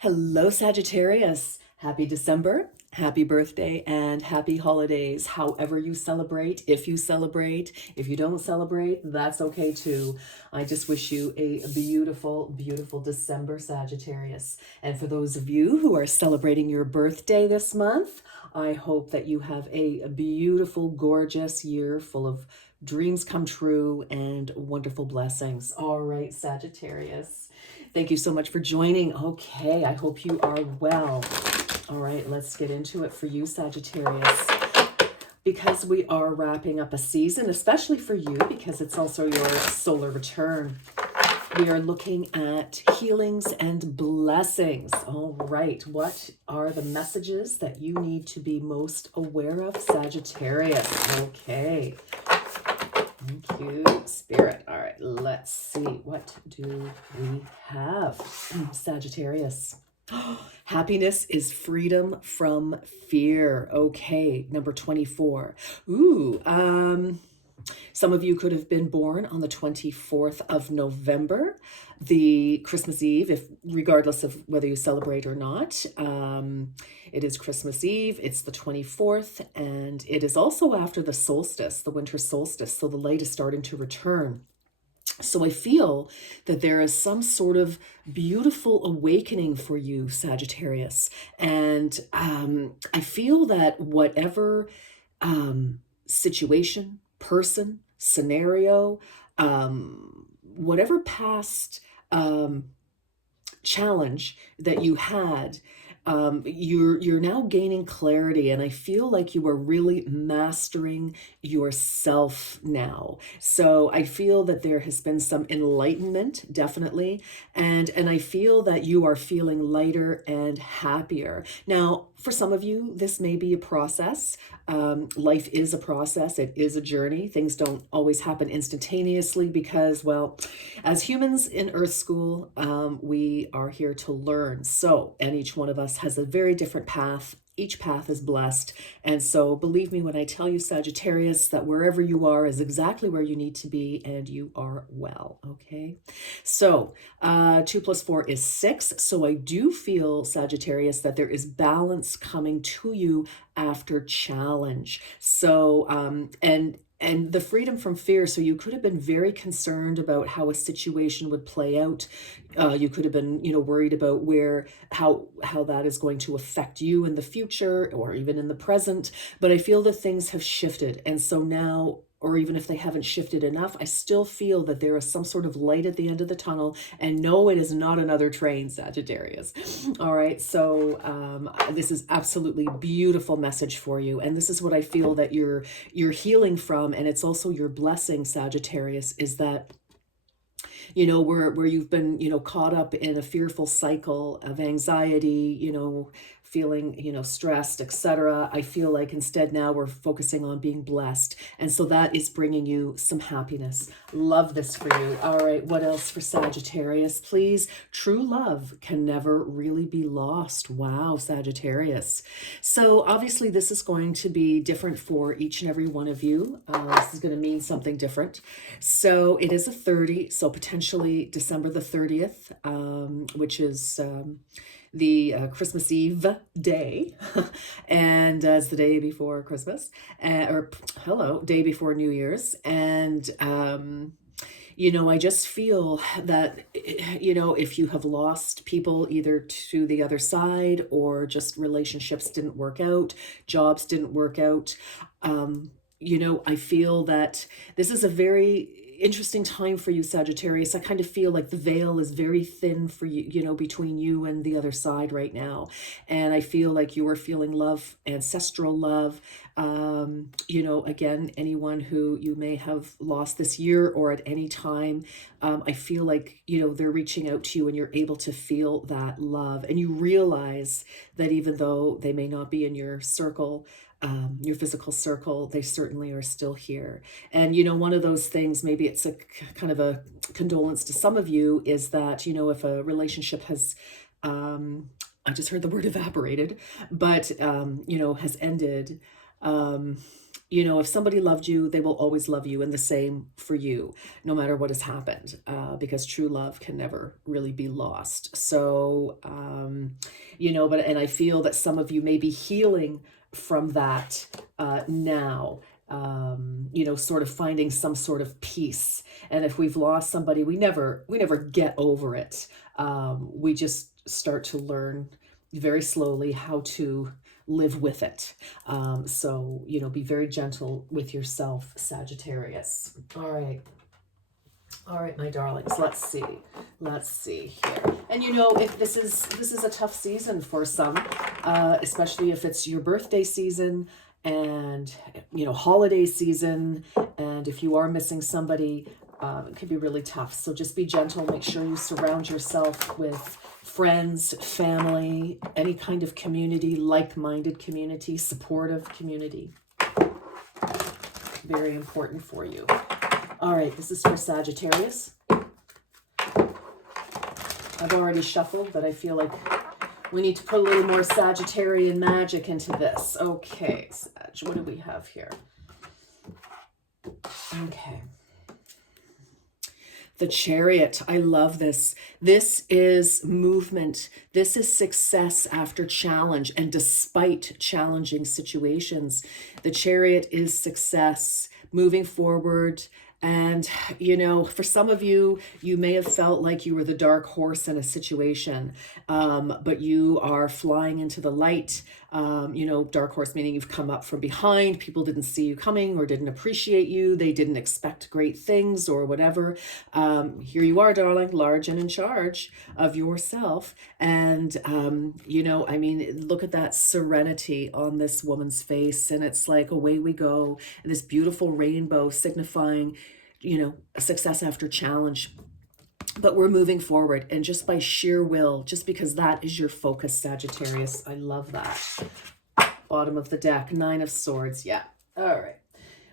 Hello, Sagittarius. Happy December, happy birthday, and happy holidays. However you celebrate, if you celebrate, if you don't celebrate, that's okay too. I just wish you a beautiful, beautiful December, Sagittarius. And for those of you who are celebrating your birthday this month, I hope that you have a beautiful, gorgeous year full of dreams come true and wonderful blessings. All right, Sagittarius. Thank you so much for joining. Okay, I hope you are well. All right, let's get into it for you, Sagittarius. Because we are wrapping up a season, especially for you, because it's also your solar return. We are looking at healings and blessings. All right, what are the messages that you need to be most aware of, Sagittarius? Okay. Thank you, Spirit. All right, let's see. What do we have? Sagittarius. Happiness is freedom from fear. Okay, number 24. Some of you could have been born on the 24th of November, the Christmas Eve, if regardless of whether you celebrate or not. It is Christmas Eve, it's the 24th, and it is also after the solstice, the winter solstice, so the light is starting to return. So I feel that there is some sort of beautiful awakening for you, Sagittarius. And I feel that whatever situation, person, scenario, whatever past challenge that you had, you're now gaining clarity, and I feel like you are really mastering yourself now. So I feel that there has been some enlightenment, definitely, and I feel that you are feeling lighter and happier. Now, for some of you, this may be a process. Life is a process. It is a journey. Things don't always happen instantaneously because, well, as humans in Earth School, we are here to learn. So, and each one of us has a very different path. Each path is blessed. And so believe me when I tell you, Sagittarius, that wherever you are is exactly where you need to be and you are well, okay? So 2 plus 4 is 6. So I do feel, Sagittarius, that there is balance coming to you after challenge. So, and the freedom from fear. So you could have been very concerned about how a situation would play out. You could have been, worried about how that is going to affect you in the future or even in the present. But I feel that things have shifted. And so now, or even if they haven't shifted enough, I still feel that there is some sort of light at the end of the tunnel. And no, it is not another train, Sagittarius. All right, so this is absolutely beautiful message for you. And this is what I feel that you're healing from. And it's also your blessing, Sagittarius, is that where you've been, caught up in a fearful cycle of anxiety, feeling, stressed, etc. I feel like instead now we're focusing on being blessed. And so that is bringing you some happiness. Love this for you. All right, what else for Sagittarius, please? True love can never really be lost. Wow, Sagittarius. So obviously this is going to be different for each and every one of you. This is going to mean something different. So it is a 30, so potentially December the 30th, which is the Christmas Eve day, and it's the day before Christmas, day before New Year's. And I just feel that, if you have lost people either to the other side or just relationships didn't work out, jobs didn't work out, I feel that this is a very interesting time for you, Sagittarius. I kind of feel like the veil is very thin for you, between you and the other side right now. And I feel like you are feeling love, ancestral love. Again, anyone who you may have lost this year or at any time, I feel like, they're reaching out to you and you're able to feel that love. And you realize that even though they may not be in your circle, your physical circle, they certainly are still here. And, one of those things, maybe it's a kind of a condolence to some of you, is that, if a relationship has, I just heard the word evaporated, but, has ended, you know, if somebody loved you, they will always love you, and the same for you, no matter what has happened, because true love can never really be lost. So, you know, and I feel that some of you may be healing from that now. You know, sort of finding some sort of peace. And if we've lost somebody, we never get over it. We just start to learn very slowly how to live with it. So, you know, be very gentle with yourself, Sagittarius. All right. All right, my darlings, let's see. Let's see here. And you know, if this is a tough season for some, especially if it's your birthday season and, you know, holiday season, and if you are missing somebody, it can be really tough. So just be gentle. Make sure you surround yourself with friends, family, any kind of community, like-minded community, supportive community. Very important for you. All right, this is for Sagittarius. I've already shuffled, but I feel like we need to put a little more Sagittarian magic into this. Okay, Sag, what do we have here? Okay. The Chariot. I love this. This is movement. This is success after challenge and despite challenging situations. The Chariot is success, moving forward. And, you know, for some of you, you may have felt like you were the dark horse in a situation, but you are flying into the light. You know, dark horse meaning you've come up from behind. People didn't see you coming or didn't appreciate you. They didn't expect great things or whatever. Here you are, darling, large and in charge of yourself. And, you know, I mean, look at that serenity on this woman's face. And it's like, away we go. And this beautiful rainbow signifying, you know, a success after challenge. But we're moving forward, and just by sheer will, just because that is your focus, Sagittarius. I love that. Bottom of the deck, Nine of Swords. Yeah. All right.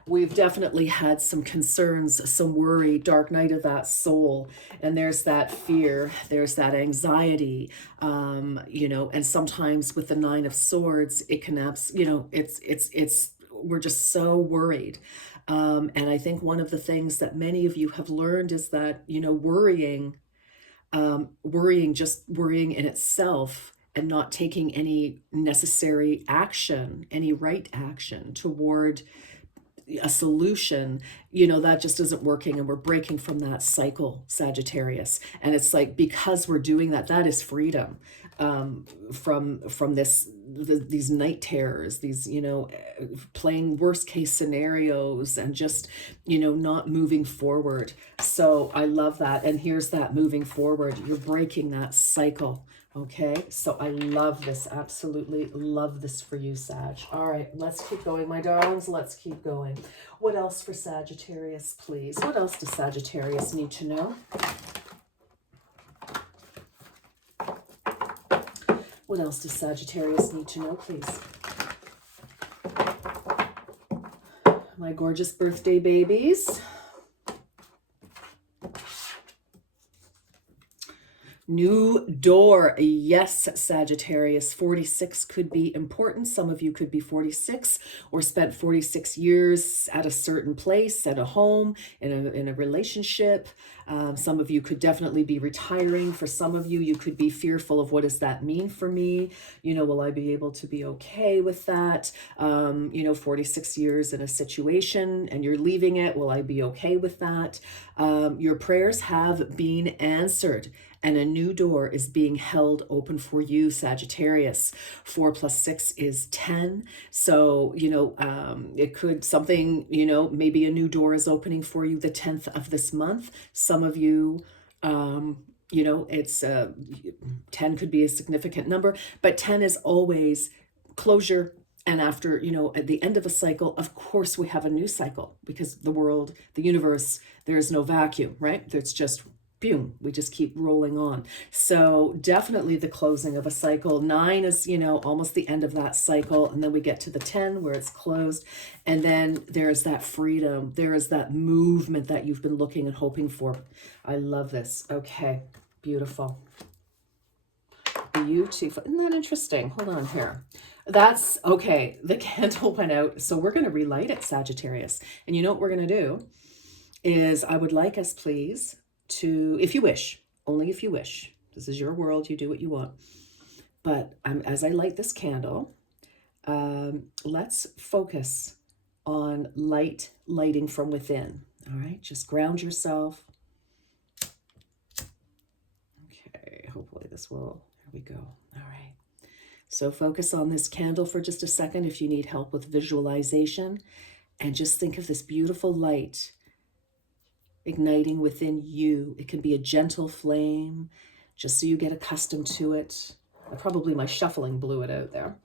We've definitely had some concerns, some worry, dark night of that soul. And there's that fear, there's that anxiety, you know, and sometimes with the Nine of Swords, it can, you know, we're just so worried. And I think one of the things that many of you have learned is that, you know, worrying in itself and not taking any necessary action, any right action toward a solution, you know, that just isn't working, and we're breaking from that cycle, Sagittarius. And it's like, because we're doing that, that is freedom from these night terrors, these, you know, playing worst case scenarios and just, you know, not moving forward. So I love that. And here's that moving forward. You're breaking that cycle. Okay, so I love this, absolutely love this for you, Sag. All right, let's keep going, my darlings. Let's keep going. What else for Sagittarius, please? What else does Sagittarius need to know? What else does Sagittarius need to know, please? My gorgeous birthday babies. New door. Yes, Sagittarius. 46 could be important. Some of you could be 46 or spent 46 years at a certain place, at a home, in a relationship. Some of you could definitely be retiring. For some of you, you could be fearful of, what does that mean for me? You know, will I be able to be okay with that? You know, 46 years in a situation and you're leaving it. Will I be okay with that? Your prayers have been answered, and a new door is being held open for you, Sagittarius. 4 + 6 is 10. So, you know, it could something, you know, maybe a new door is opening for you the 10th of this month. Some of you, you know, it's 10 could be a significant number, but 10 is always closure. And after, you know, at the end of a cycle, of course, we have a new cycle, because the world, the universe, there is no vacuum, right? There's just boom, we just keep rolling on. So definitely the closing of a cycle. 9 is, you know, almost the end of that cycle. And then we get to the 10 where it's closed. And then there's that freedom. There is that movement that you've been looking and hoping for. I love this. Okay, beautiful. Beautiful. Isn't that interesting? Hold on here. That's okay. The candle went out. So we're going to relight it, Sagittarius. And you know what we're going to do is I would like us, please, to, if you wish, only if you wish. This is your world. You do what you want. But as I light this candle, let's focus on lighting from within. All right. Just ground yourself. Okay. Hopefully this will, there we go. All right. So focus on this candle for just a second if you need help with visualization, and just think of this beautiful light igniting within you. It can be a gentle flame, just so you get accustomed to it. Probably my shuffling blew it out there.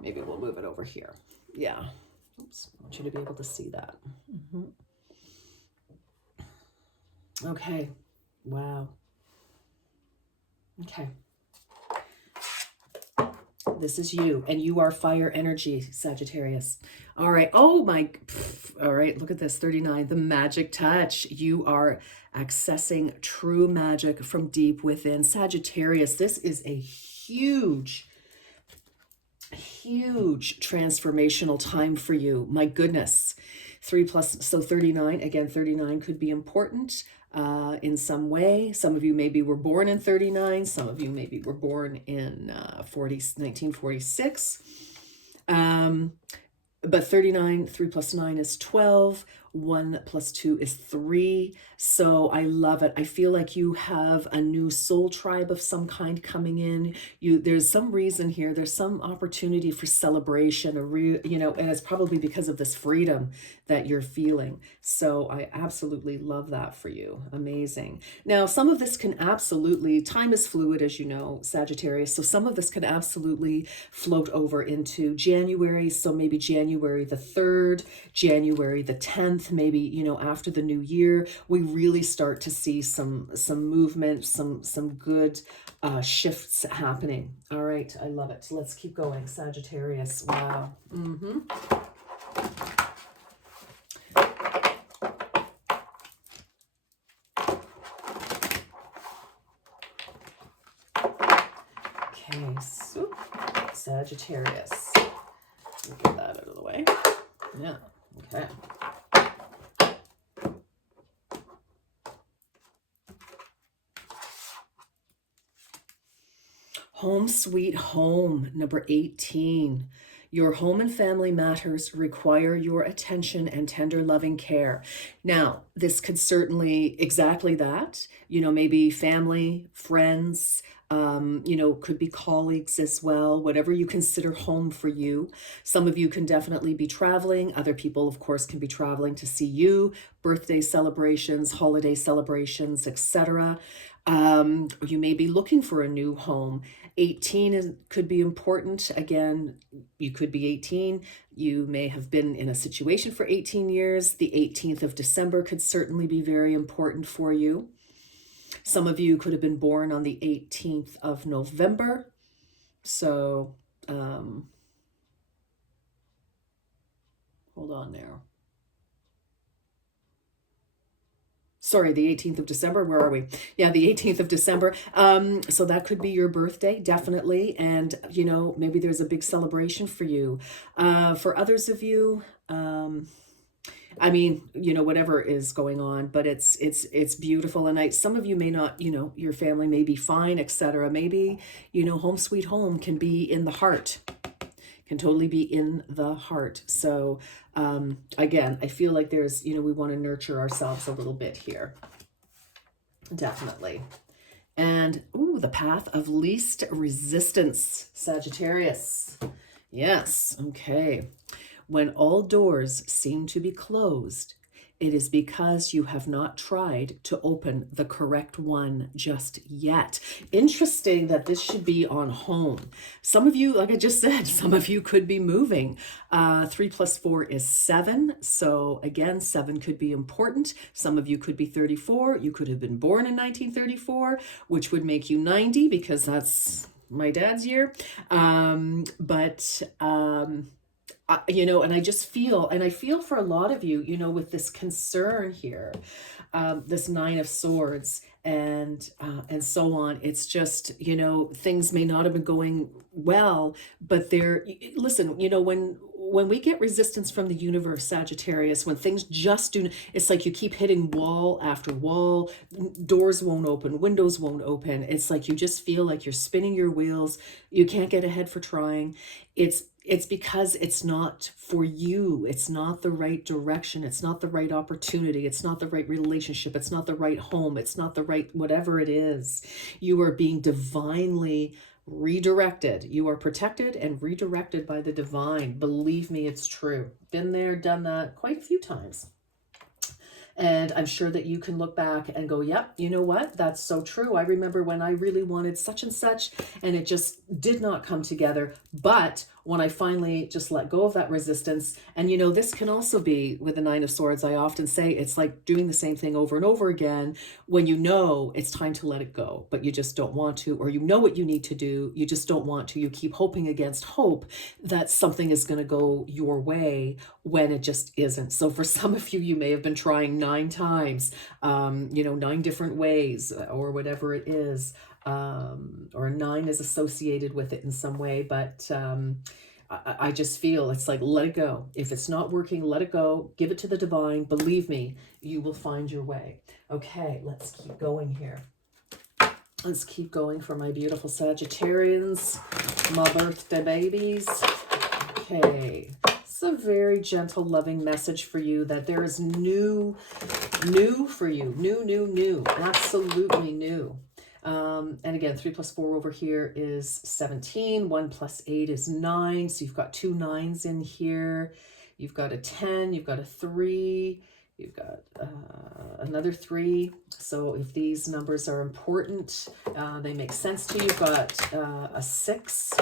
Maybe we'll move it over here. Yeah. Oops. I want you to be able to see that. Okay. Wow. Okay. This is you, and you are fire energy, Sagittarius. All right. Oh my. All right. Look at this. 39. The magic touch. You are accessing true magic from deep within. Sagittarius, this is a huge transformational time for you. My goodness. 3 plus, so 39. Again, 39 could be important in some way. Some of you maybe were born in 39. Some of you maybe were born in 1946. But 39, 3 plus 9 is 12. 1 plus 2 is 3. So I love it. I feel like you have a new soul tribe of some kind coming in. There's some reason here. There's some opportunity for celebration, and it's probably because of this freedom that you're feeling. So I absolutely love that for you. Amazing. Now, some of this can absolutely, time is fluid, as you know, Sagittarius. So some of this can absolutely float over into January. So maybe January the 3rd, January the 10th, maybe, after the new year, we really start to see some movement, some good shifts happening. All right. I love it. Let's keep going. Sagittarius. Wow. Okay. So Sagittarius. Get that out of the way. Yeah. Okay. Home sweet home, number 18. Your home and family matters require your attention and tender loving care. Now, this could certainly exactly that, maybe family, friends, could be colleagues as well, whatever you consider home for you. Some of you can definitely be traveling. Other people, of course, can be traveling to see you, birthday celebrations, holiday celebrations, etc. You may be looking for a new home. 18 could be important. Again, you could be 18. You may have been in a situation for 18 years. The 18th of December could certainly be very important for you. Some of you could have been born on the 18th of November. So, hold on there. Sorry, the 18th of December. Where are we? Yeah, the 18th of December. So that could be your birthday, definitely. And, maybe there's a big celebration for you. For others of you, whatever is going on, but it's beautiful. And some of you may not, your family may be fine, etc. Maybe, home sweet home can be in the heart. Can totally be in the heart. So again, I feel like there's, we want to nurture ourselves a little bit here. Definitely. And, the path of least resistance, Sagittarius. Yes. Okay. When all doors seem to be closed, it is because you have not tried to open the correct one just yet. Interesting that this should be on home. Some of you, like I just said, some of you could be moving. 3 plus 4 is 7. So again, 7 could be important. Some of you could be 34. You could have been born in 1934, which would make you 90 because that's my dad's year. And I just feel, and I feel for a lot of you, with this concern here, this Nine of Swords and so on. It's just, you know, things may not have been going well, but they're, listen, you know, when we get resistance from the universe, Sagittarius, when things just do, it's like you keep hitting wall after wall, doors won't open, windows won't open. It's like you just feel like you're spinning your wheels. You can't get ahead for trying. It's because it's not for you. It's not the right direction. It's not the right opportunity. It's not the right relationship. It's not the right home. It's not the right whatever it is. You are being divinely redirected. You are protected and redirected by the divine. Believe me, it's true. Been there, done that quite a few times. And I'm sure that you can look back and go, yep, you know what? That's so true. I remember when I really wanted such and such, and it just did not come together. But when I finally just let go of that resistance, and you know, this can also be with the Nine of Swords. I often say it's like doing the same thing over and over again when you know it's time to let it go, but you just don't want to, or you know what you need to do, you just don't want to. You keep hoping against hope that something is going to go your way when it just isn't. So for some of you, you may have been trying 9 times, you know, 9 different ways or whatever it is, or 9 is associated with it in some way. But I just feel it's like, let it go. If it's not working, let it go. Give it to the divine. Believe me, you will find your way. Okay, let's keep going here. Let's keep going for my beautiful Sagittarians, my birthday babies. Okay. It's a very gentle, loving message for you that there is new for you. New. Absolutely new. And again, 3 plus 4 over here is 17. 1 plus 8 is 9. So you've got 2 9s in here. You've got a 10. You've got a 3. You've got another 3. So if these numbers are important, they make sense to you. You've got a 6.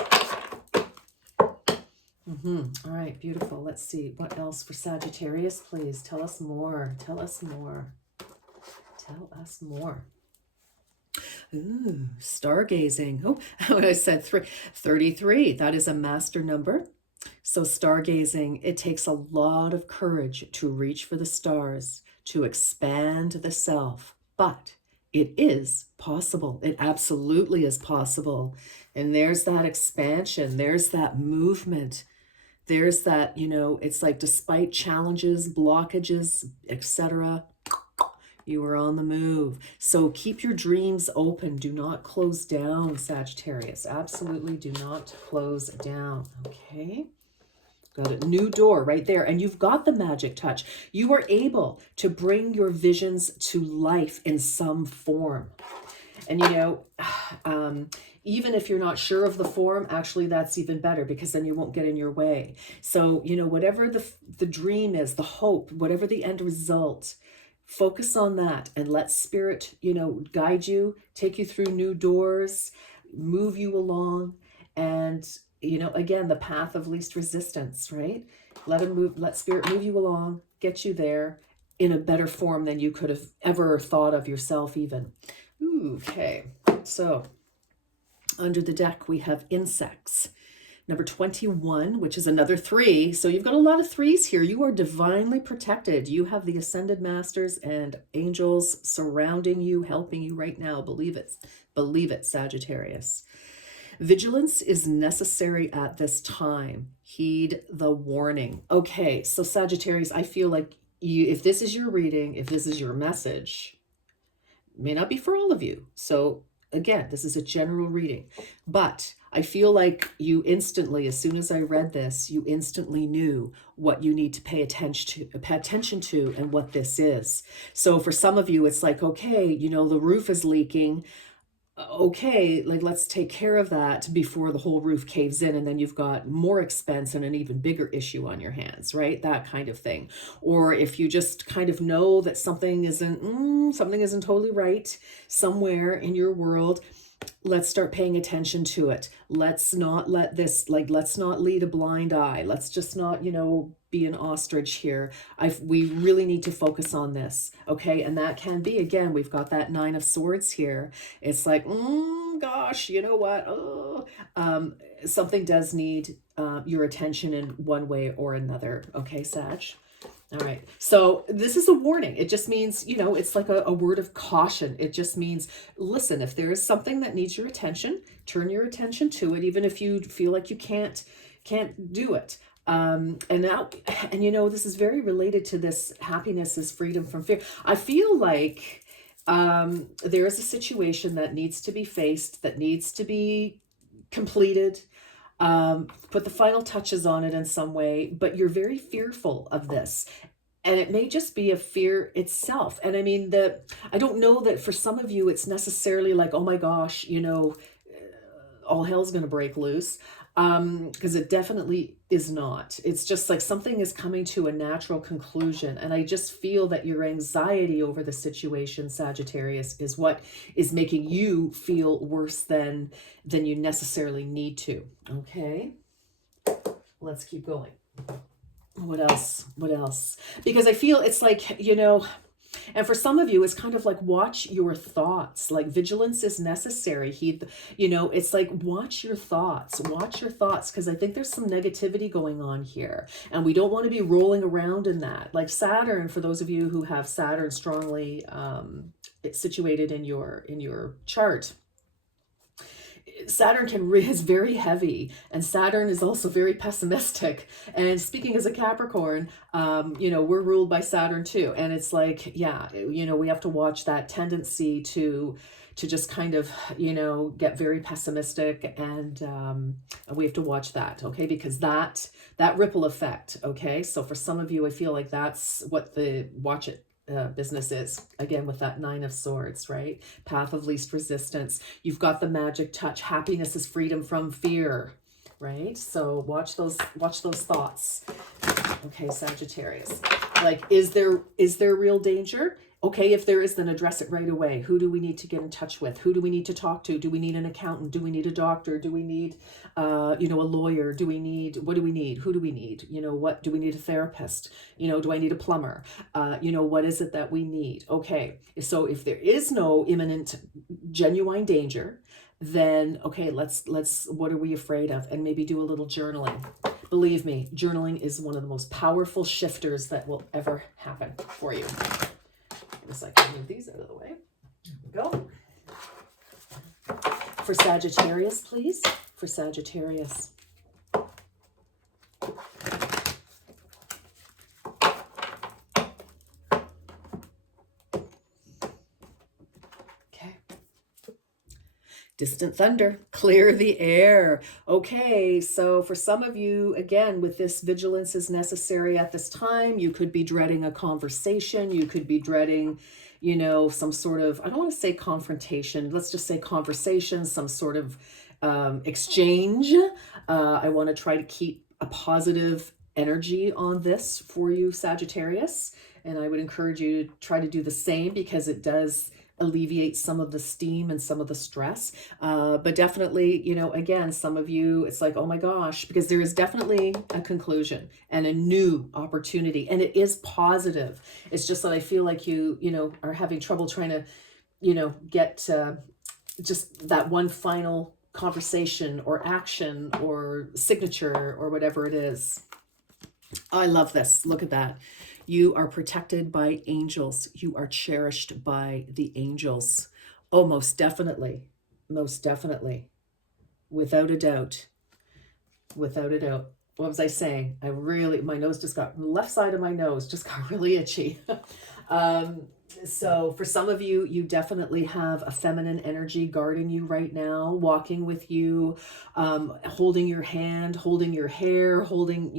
All right, beautiful. Let's see. What else for Sagittarius, please? Tell us more. Tell us more. Tell us more. Ooh, stargazing. Oh, I said 33. That is a master number. So stargazing, it takes a lot of courage to reach for the stars, to expand the self, but it is possible. It absolutely is possible. And there's that expansion. There's that movement. There's that, you know, it's like despite challenges, blockages, etc., you are on the move. So keep your dreams open. Do not close down, Sagittarius. Absolutely do not close down. Okay. Got a new door right there. And you've got the magic touch. You are able to bring your visions to life in some form. And, you know, even if you're not sure of the form, actually, that's even better because then you won't get in your way. So, you know, whatever the dream is, the hope, whatever the end result, focus on that and let spirit, you know, guide you, take you through new doors, move you along. And, you know, again, the path of least resistance, right? Let spirit move you along, get you there in a better form than you could have ever thought of yourself even. Ooh, okay. So under the deck, we have insects. Number 21, which is another 3. So you've got a lot of 3s here. You are divinely protected. You have the ascended masters and angels surrounding you, helping you right now. Believe it. Believe it, Sagittarius. Vigilance is necessary at this time. Heed the warning. Okay, so Sagittarius, I feel like if this is your reading, if this is your message, it may not be for all of you. So again, this is a general reading, but I feel like you instantly, as soon as I read this, you instantly knew what you need to pay attention to and what this is. So for some of you, it's like, okay, you know, the roof is leaking. Okay, like let's take care of that before the whole roof caves in and then you've got more expense and an even bigger issue on your hands, right? That kind of thing. Or if you just kind of know that something isn't totally right somewhere in your world, let's start paying attention to it. Let's not let this, let's not lead a blind eye. Let's just not, you know, be an ostrich here. We really need to focus on this. Okay. And that can be, again, we've got that 9 of Swords here. It's like, gosh, you know what? Oh, something does need your attention in one way or another. Okay, Sag. All right. So this is a warning. It just means, it's like a word of caution. It just means, listen, if there is something that needs your attention, turn your attention to it, even if you feel like you can't do it. And now, and this is very related to this happiness is freedom from fear. I feel like there is a situation that needs to be faced, that needs to be completed, put the final touches on it in some way, but you're very fearful of this. And it may just be a fear itself. And I mean, I don't know that for some of you, it's necessarily like, oh my gosh, all hell's going to break loose. Because it definitely is not. It's just like something is coming to a natural conclusion. And I just feel that your anxiety over the situation, Sagittarius, is what is making you feel worse than you necessarily need to. Okay, let's keep going. What else? What else? Because I feel it's like, and for some of you, it's kind of like watch your thoughts. Like vigilance is necessary. It's like watch your thoughts. Watch your thoughts, because I think there's some negativity going on here, and we don't want to be rolling around in that. Like Saturn, for those of you who have Saturn strongly situated in your chart. Saturn is very heavy, and Saturn is also very pessimistic. And speaking as a Capricorn, we're ruled by Saturn too. And it's like, yeah, we have to watch that tendency to just kind of, get very pessimistic, and we have to watch that, okay? Because that ripple effect, okay? So for some of you, I feel like that's what the watch it business is, again, with that Nine of Swords, right? Path of least resistance. You've got the magic touch. Happiness is freedom from fear, right? So watch those thoughts. Okay, Sagittarius. Like, is there real danger? Okay, if there is, then address it right away. Who do we need to get in touch with? Who do we need to talk to? Do we need an accountant? Do we need a doctor? Do we need, a lawyer? What do we need? Who do we need? What do we need? A therapist? Do I need a plumber? What is it that we need? Okay, so if there is no imminent, genuine danger, then okay, let's what are we afraid of? And maybe do a little journaling. Believe me, journaling is one of the most powerful shifters that will ever happen for you. Just like move these out of the way. There we go. For Sagittarius, please. For Sagittarius. Okay. Distant thunder, clear the air. Okay, so for some of you, again, with this vigilance is necessary at this time. You could be dreading a conversation. You could be dreading, some sort of, I don't want to say confrontation. Let's just say conversation, some sort of exchange. I want to try to keep a positive energy on this for you, Sagittarius. And I would encourage you to try to do the same, because it does alleviate some of the steam and some of the stress. But definitely, again, some of you, it's like, oh my gosh, because there is definitely a conclusion and a new opportunity, and it is positive. It's just that I feel like you are having trouble trying to, get just that one final conversation or action or signature or whatever it is. I love this. Look at that. You are protected by angels. You are cherished by the angels. Oh, most definitely. Most definitely. Without a doubt. Without a doubt. What was I saying? My nose just got, the left side of my nose just got really itchy. So for some of you, you definitely have a feminine energy guarding you right now, walking with you, holding your hand, holding your hair, holding,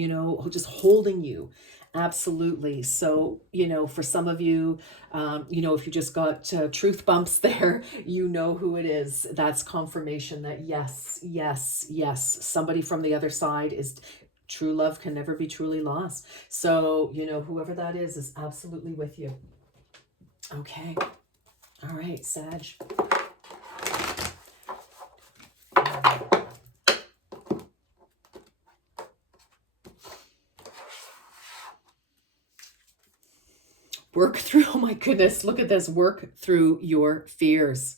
just holding you. Absolutely. So, for some of you, if you just got truth bumps there, you know who it is. That's confirmation that yes, yes, yes, somebody from the other side is, true love can never be truly lost. So, whoever that is absolutely with you. Okay. All right, Sag. Work through, oh my goodness, look at this. Work through your fears.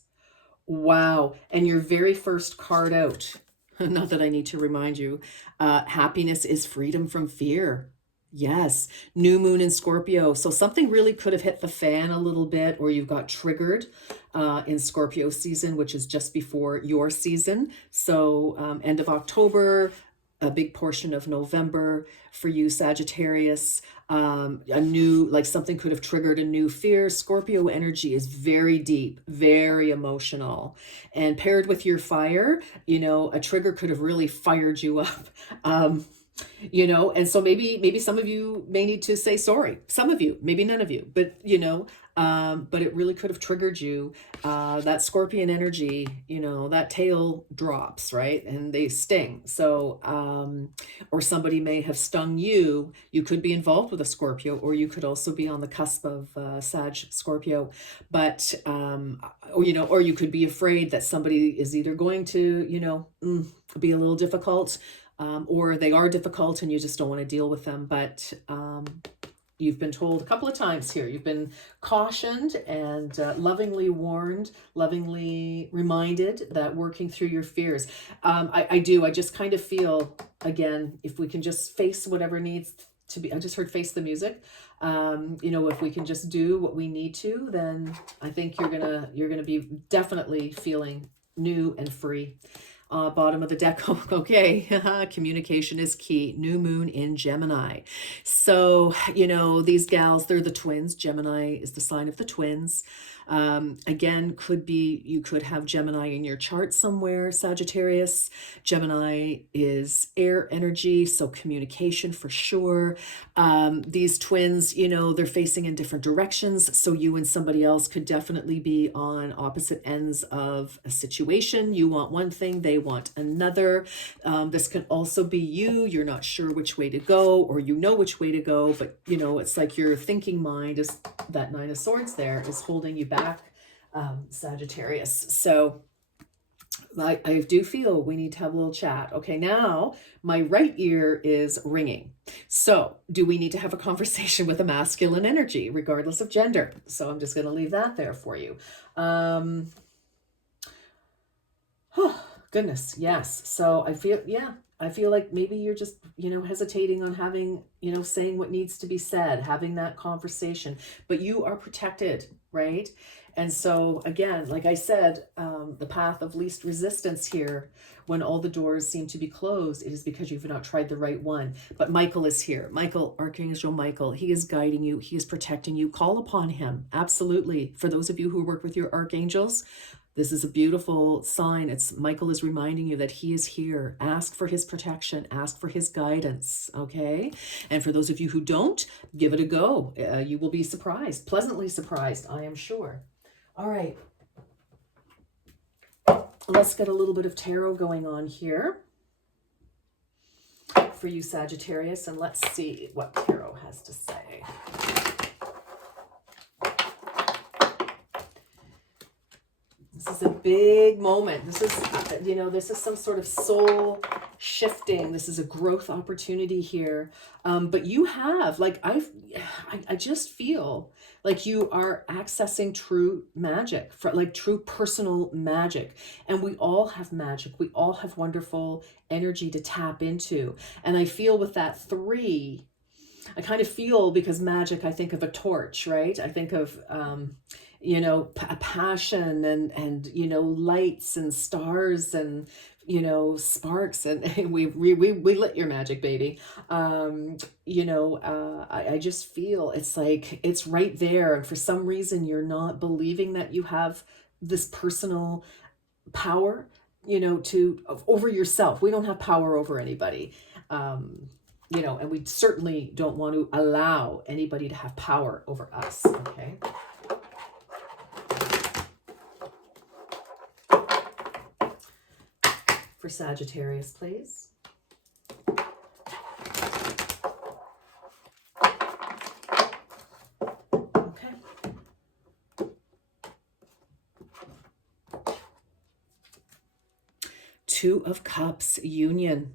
Wow. And your very first card out, not that I need to remind you, happiness is freedom from fear. Yes, new moon in Scorpio. So something really could have hit the fan a little bit, or you got triggered in Scorpio season, which is just before your season. So end of October, a big portion of November for you, Sagittarius. A new, like something could have triggered a new fear. Scorpio energy is very deep, very emotional. And paired with your fire, you know, a trigger could have really fired you up. Um, you know, and so maybe some of you may need to say sorry, some of you, maybe none of you, but you know, but it really could have triggered you. That scorpion energy, you know, that tail drops, right, and they sting. So or somebody may have stung you. You could be involved with a Scorpio, or you could also be on the cusp of Sag Scorpio. But or you know, or you could be afraid that somebody is either going to, you know, be a little difficult, or they are difficult and you just don't want to deal with them. But you've been told a couple of times here, you've been cautioned and lovingly warned, lovingly reminded that working through your fears. I just kind of feel, again, if we can just face whatever needs to be, I just heard face the music. You know, if we can just do what we need to, then I think you're gonna be definitely feeling new and free. Bottom of the deck. Okay. Communication is key. New moon in Gemini. So, you know, these gals, they're the twins. Gemini is the sign of the twins. Again, could be, you could have Gemini in your chart somewhere, Sagittarius. Gemini is air energy, so communication for sure. These twins, you know, they're facing in different directions. So you and somebody else could definitely be on opposite ends of a situation. You want one thing, they want another. This can also be you. You're not sure which way to go, or you know which way to go, but you know, it's like your thinking mind is, that Nine of Swords there is holding you back, Sagittarius. So I do feel we need to have a little chat. Okay, now my right ear is ringing. So do we need to have a conversation with a masculine energy, regardless of gender? So I'm just going to leave that there for you. Oh, goodness, yes. So I feel, yeah, I feel like maybe you're just, you know, hesitating on having, you know, saying what needs to be said, having that conversation, but you are protected, right? And so again, like I said, the path of least resistance here, when all the doors seem to be closed, it is because you've not tried the right one. But Michael is here. Michael, Archangel Michael, he is guiding you. He is protecting you. Call upon him. Absolutely. For those of you who work with your archangels, this is a beautiful sign. It's Michael is reminding you that he is here. Ask for his protection. Ask for his guidance. Okay. And for those of you who don't, give it a go. You will be surprised, pleasantly surprised, I am sure. All right. Let's get a little bit of tarot going on here for you, Sagittarius, and let's see what tarot has to say. This is a big moment. This is, you know, this is some sort of soul shifting. This is a growth opportunity here. But you have, like, I just feel like you are accessing true magic, for like true personal magic. And we all have magic. We all have wonderful energy to tap into. And I feel with that 3, I kind of feel, because magic, I think of a torch, right? I think of, you know, a passion and, you know, lights and stars and, you know, sparks, and we lit your magic, baby. You know, I just feel it's like, it's right there. And for some reason, you're not believing that you have this personal power, you know, to over yourself. We don't have power over anybody. You know, and we certainly don't want to allow anybody to have power over us. Okay. For Sagittarius, please. Okay. Two of Cups, union.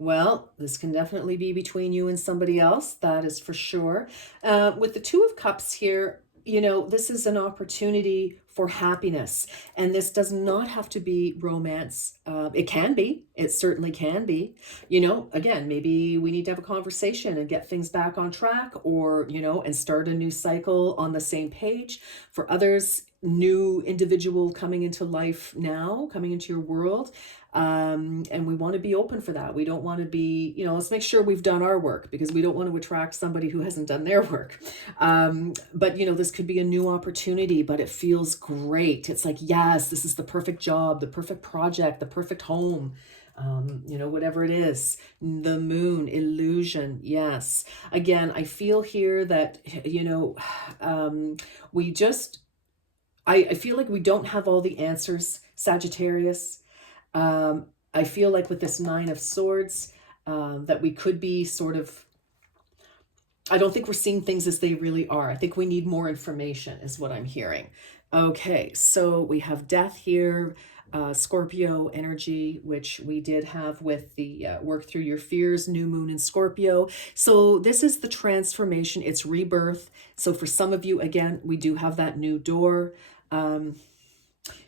Well, this can definitely be between you and somebody else. That is for sure. With the Two of Cups here, you know, this is an opportunity for happiness. And this does not have to be romance. It can be. It certainly can be. You know, again, maybe we need to have a conversation and get things back on track, or, you know, and start a new cycle on the same page. For others, new individual coming into life now, coming into your world. And we want to be open for that. We don't want to be, you know, let's make sure we've done our work, because we don't want to attract somebody who hasn't done their work. But, you know, this could be a new opportunity, but it feels great. It's like, yes, this is the perfect job, the perfect project, the perfect home. You know, whatever it is, the moon, illusion. Yes. Again, I feel here that, you know, we just, I feel like we don't have all the answers, Sagittarius. I feel like with this Nine of Swords, that we could be sort of, I don't think we're seeing things as they really are. I think we need more information, is what I'm hearing. Okay, so we have death here, Scorpio energy, which we did have with the work through your fears, new moon in Scorpio. So this is the transformation, it's rebirth. So for some of you, again, we do have that new door.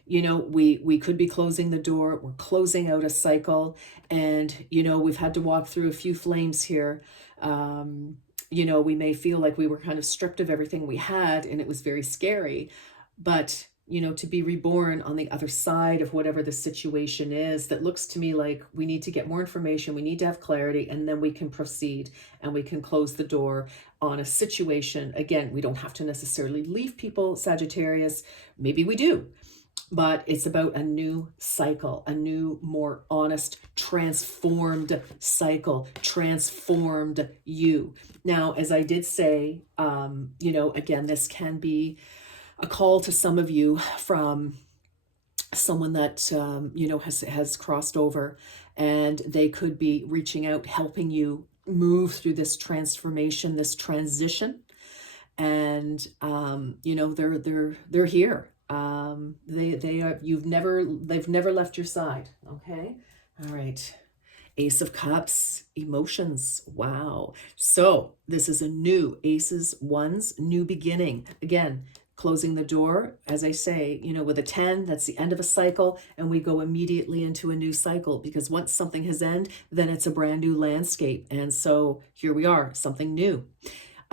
You know, we could be closing the door, we're closing out a cycle, and, you know, we've had to walk through a few flames here. You know, we may feel like we were kind of stripped of everything we had, and it was very scary. But, you know, to be reborn on the other side of whatever the situation is, that looks to me like we need to get more information, we need to have clarity, and then we can proceed and we can close the door on a situation. Again, we don't have to necessarily leave people, Sagittarius. Maybe we do. But it's about a new cycle, a new, more honest, transformed cycle, transformed you. Now, as I did say, you know, again, this can be a call to some of you from someone that, you know, has crossed over, and they could be reaching out, helping you move through this transformation, this transition. And, you know, they're here. They are, they've never left your side. Okay. All right. Ace of Cups, emotions. Wow. So this is a new aces, ones, new beginning. Again, closing the door, as I say, you know, with a 10, that's the end of a cycle, and we go immediately into a new cycle, because once something has ended, then it's a brand new landscape. And so here we are, something new.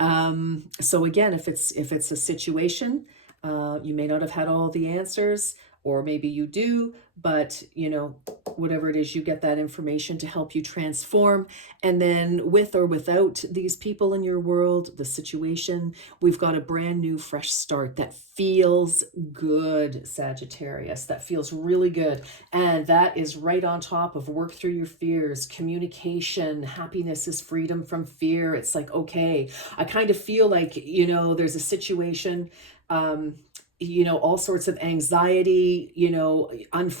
So again, if it's a situation, you may not have had all the answers, or maybe you do, but, you know, whatever it is, you get that information to help you transform. And then with or without these people in your world, the situation, we've got a brand new fresh start that feels good, Sagittarius. That feels really good. And that is right on top of work through your fears, communication, happiness is freedom from fear. It's like, okay, I kind of feel like, you know, there's a situation, you know, all sorts of anxiety, you know,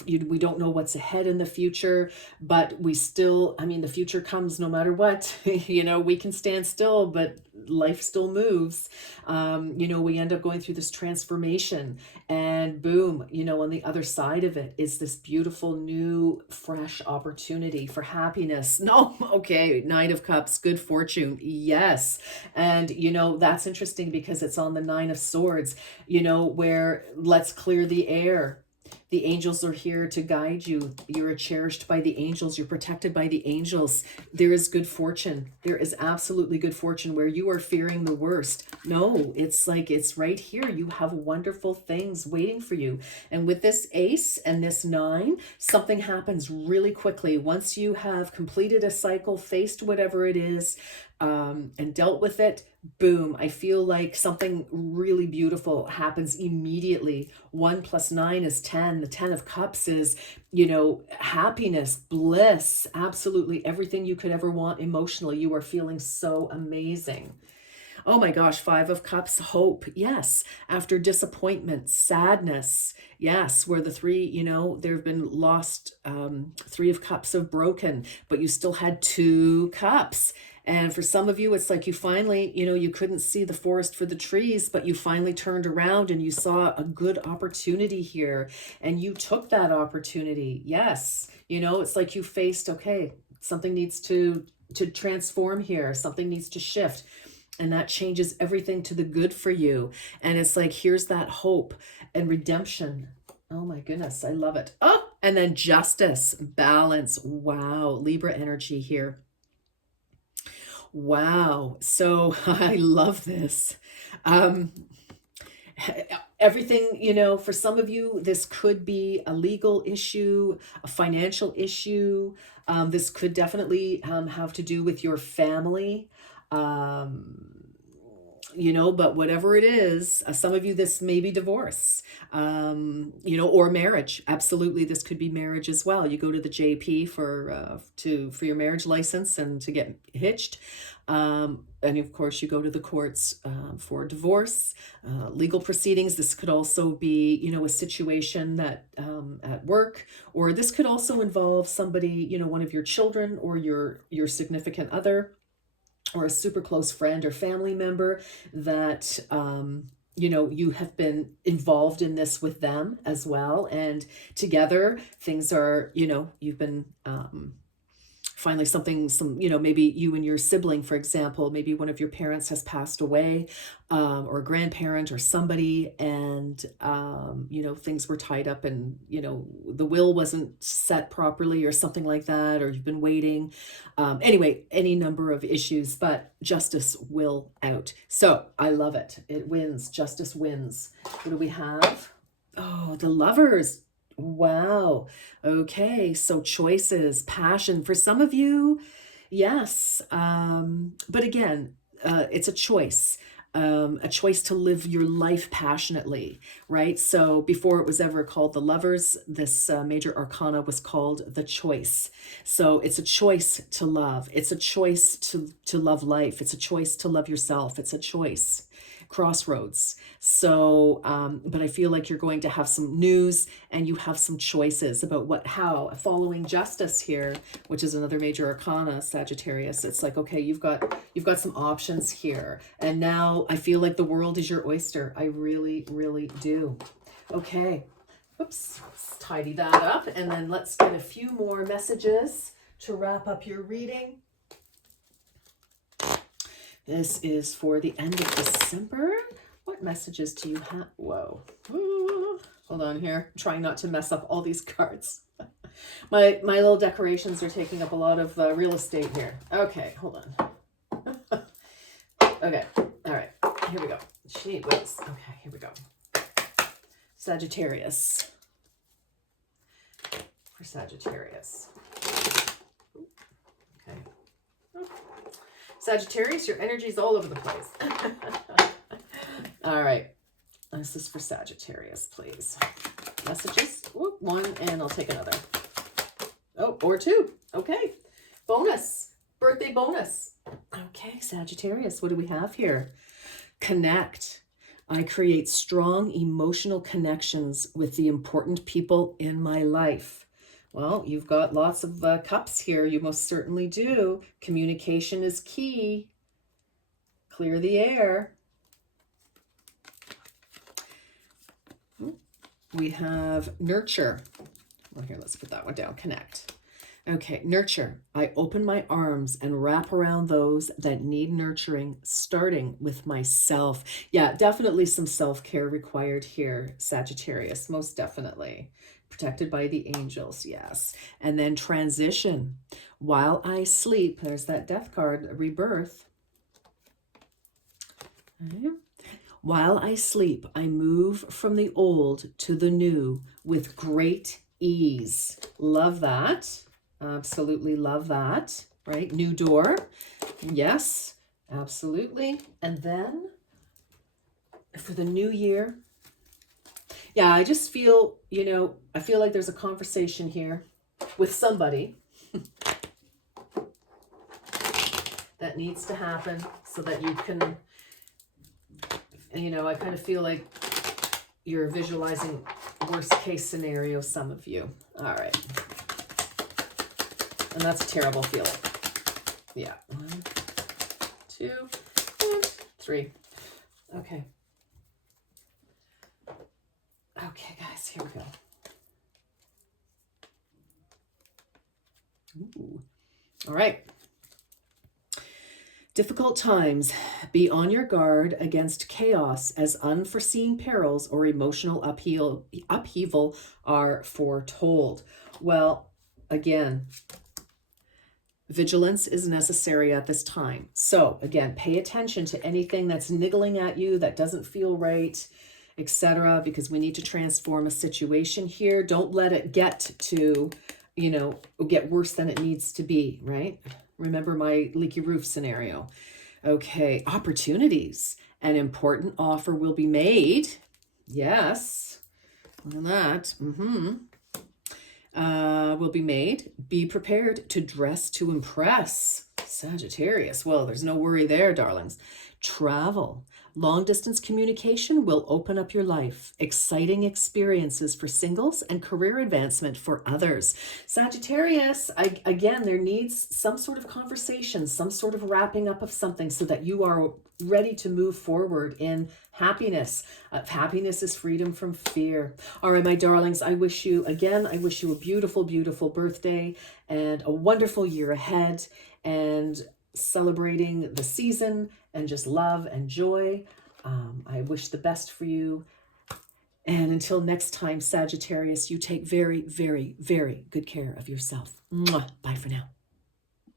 we don't know what's ahead in the future, but we still, I mean, the future comes no matter what. You know, we can stand still, but life still moves. You know, we end up going through this transformation, and boom, you know, on the other side of it is this beautiful new fresh opportunity for happiness. No, okay, Nine of Cups, good fortune, yes. And, you know, that's interesting because it's on the Nine of Swords, you know, where let's clear the air. The angels are here to guide you. You're cherished by the angels. You're protected by the angels. There is good fortune. There is absolutely good fortune where you are fearing the worst. No, it's like, it's right here. You have wonderful things waiting for you. And with this ace and this 9, something happens really quickly. Once you have completed a cycle, faced whatever it is, and dealt with it, boom, I feel like something really beautiful happens immediately. 1 + 9 is 10. The 10 of Cups is, you know, happiness, bliss, absolutely everything you could ever want emotionally. You are feeling so amazing. Oh my gosh, 5 of Cups, hope. Yes. After disappointment, sadness. Yes. Where the 3, you know, there have been lost, 3 of Cups have broken, but you still had 2 cups. And for some of you, it's like you finally, you know, you couldn't see the forest for the trees, but you finally turned around and you saw a good opportunity here, and you took that opportunity. Yes. You know, it's like you faced, okay, something needs to transform here. Something needs to shift. And that changes everything to the good for you. And it's like, here's that hope and redemption. Oh my goodness, I love it. Oh, And then justice, balance. Wow. Libra energy here. Wow. So I love this. Um, Everything, for some of you, this could be a legal issue, a financial issue. This could definitely have to do with your family. Um, but whatever it is, some of you, this may be divorce, or marriage. Absolutely, this could be marriage as well. You go to the JP for your marriage license and to get hitched, and of course you go to the courts for divorce, legal proceedings. This could also be, a situation that at work, or this could also involve somebody, one of your children or your significant other, or a super close friend or family member that you have been involved in this with them as well, and together things are, you've been finally maybe you and your sibling, for example, maybe one of your parents has passed away, or a grandparent or somebody, and things were tied up, and the will wasn't set properly or something like that, or you've been waiting. Anyway, any number of issues, but justice will out. So I love it. It wins. Justice wins. What do we have? Oh, the Lovers. Wow. Okay. So choices, passion for some of you. Yes. But again, it's a choice to live your life passionately, right? So before it was ever called the Lovers, this major arcana was called the Choice. So it's a choice to love. It's a choice to love life. It's a choice to love yourself. It's a choice. Crossroads. So, but I feel like you're going to have some news, and you have some choices about how following justice here, which is another major arcana, Sagittarius. It's like, okay, you've got some options here, and now I feel like the world is your oyster. I really, really do. Okay. Oops. Let's tidy that up, and then let's get a few more messages to wrap up your reading. This is for the end of December. What messages do you have? Whoa. Ooh, hold on here. I'm trying not to mess up all these cards. My little decorations are taking up a lot of real estate here. Okay, hold on. Okay, all right. Here we go. Gee whiz. Okay, here we go. Sagittarius. For Sagittarius. Okay. Sagittarius, your energy's all over the place. All right. This is for Sagittarius, please. Messages. Whoop, one, and I'll take another. Oh, or two. Okay. Bonus. Birthday bonus. Okay, Sagittarius, what do we have here? Connect. I create strong emotional connections with the important people in my life. Well, you've got lots of cups here. You most certainly do. Communication is key. Clear the air. We have nurture. Well, here, let's put that one down. Connect. Okay, nurture. I open my arms and wrap around those that need nurturing, starting with myself. Yeah, definitely some self-care required here, Sagittarius, most definitely. Protected by the angels, yes. And then transition. While I sleep, there's that death card, rebirth. Okay. While I sleep, I move from the old to the new with great ease. Love that. Absolutely love that, right? New door. Yes, absolutely. And then for the new year, yeah, I just feel, I feel like there's a conversation here with somebody that needs to happen so that you can, I kind of feel like you're visualizing worst case scenario, some of you. All right. And that's a terrible feeling. Yeah. 1, 2, and 3. Okay. Okay, guys, here we go. Ooh. All right. Difficult times. Be on your guard against chaos as unforeseen perils or emotional upheaval are foretold. Well, again, vigilance is necessary at this time. So again, pay attention to anything that's niggling at you, that doesn't feel right, etc., because we need to transform a situation here. Don't let it get to, get worse than it needs to be, right? Remember my leaky roof scenario. Okay, opportunities. An important offer will be made. Yes, look at that. Will be made. Be prepared to dress to impress. Sagittarius. Well, there's no worry there, darlings. Travel. Long distance communication will open up your life. Exciting experiences for singles and career advancement for others. Sagittarius, again, there needs some sort of conversation, some sort of wrapping up of something so that you are ready to move forward in happiness. Happiness is freedom from fear. All right, my darlings, I wish you a beautiful, beautiful birthday and a wonderful year ahead, and celebrating the season and just love and joy. I wish the best for you. And until next time, Sagittarius, you take very, very, very good care of yourself. Mwah. Bye for now.